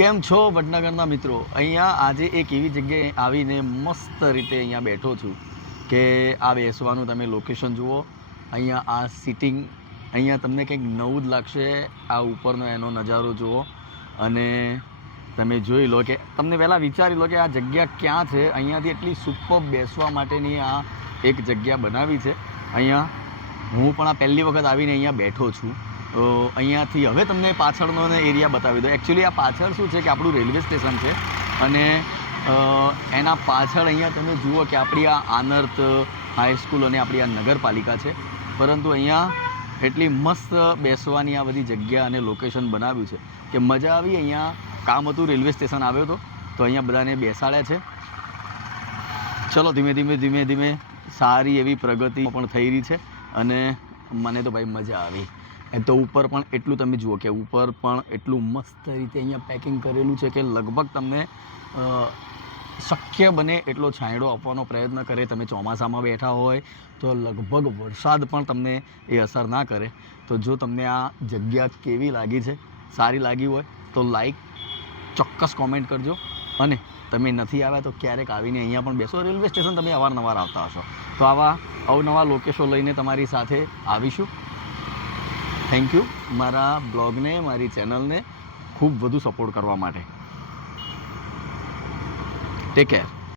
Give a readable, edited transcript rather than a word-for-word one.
કેમ છો વડનગરના મિત્રો? અહીંયા આજે એક એવી જગ્યાએ આવીને મસ્ત રીતે અહીંયા બેઠો છું કે આ બેસવાનું તમે લોકેશન જુઓ. અહીંયા આ સિટિંગ, અહીંયા તમને કંઈક નવું જ લાગશે. આ ઉપરનો એનો નજારો જુઓ અને તમે જોઈ લો કે તમને પહેલાં વિચારી લો કે આ જગ્યા ક્યાં છે. અહીંયાથી એટલી સુપર બેસવા માટેની આ એક જગ્યા બનાવી છે. અહીંયા હું પણ આ પહેલી વખત આવીને અહીંયા બેઠો છું. તો અહીંયાથી હવે તમને પાછળનો એરિયા બતાવી દો. એકચ્યુઅલી આ પાછળ શું છે કે આપણું રેલવે સ્ટેશન છે અને એના પાછળ અહીંયા તમે જુઓ કે આપણી આ આનર્થ હાઈસ્કૂલ અને આપણી આ નગરપાલિકા છે. પરંતુ અહીંયા એટલી મસ્ત બેસવાની આ બધી જગ્યા અને લોકેશન બનાવ્યું છે કે મજા આવી. અહીંયા કામ હતું, રેલવે સ્ટેશન આવ્યો હતો તો અહીંયા બધાને બેસાડ્યા છે. ચલો ધીમે ધીમે સારી એવી પ્રગતિ પણ થઈ રહી છે અને મને તો ભાઈ મજા આવી. તો ઉપર પણ એટલું તમે જુઓ કે ઉપર પણ એટલું મસ્ત રીતે અહીંયા પેકિંગ કરેલું છે કે લગભગ તમને શક્ય બને એટલો છાંયડો આપવાનો પ્રયત્ન કરે. તમે ચોમાસામાં બેઠા હોય તો લગભગ વરસાદ પણ તમને એ અસર ના કરે. તો જો તમને આ જગ્યા કેવી લાગી છે, સારી લાગી હોય તો લાઈક ચોક્કસ કોમેન્ટ કરજો. અને તમે નથી આવ્યા તો ક્યારેક આવીને અહીંયા પણ બેસો. રેલવે સ્ટેશન તમે અવારનવાર આવતા હશો તો આવા અવનવા લોકેશન લઈને તમારી સાથે આવીશું. થેન્ક યુ મારા બ્લોગને, મારી ચેનલને ખૂબ વધુ સપોર્ટ કરવા માટે. Take care.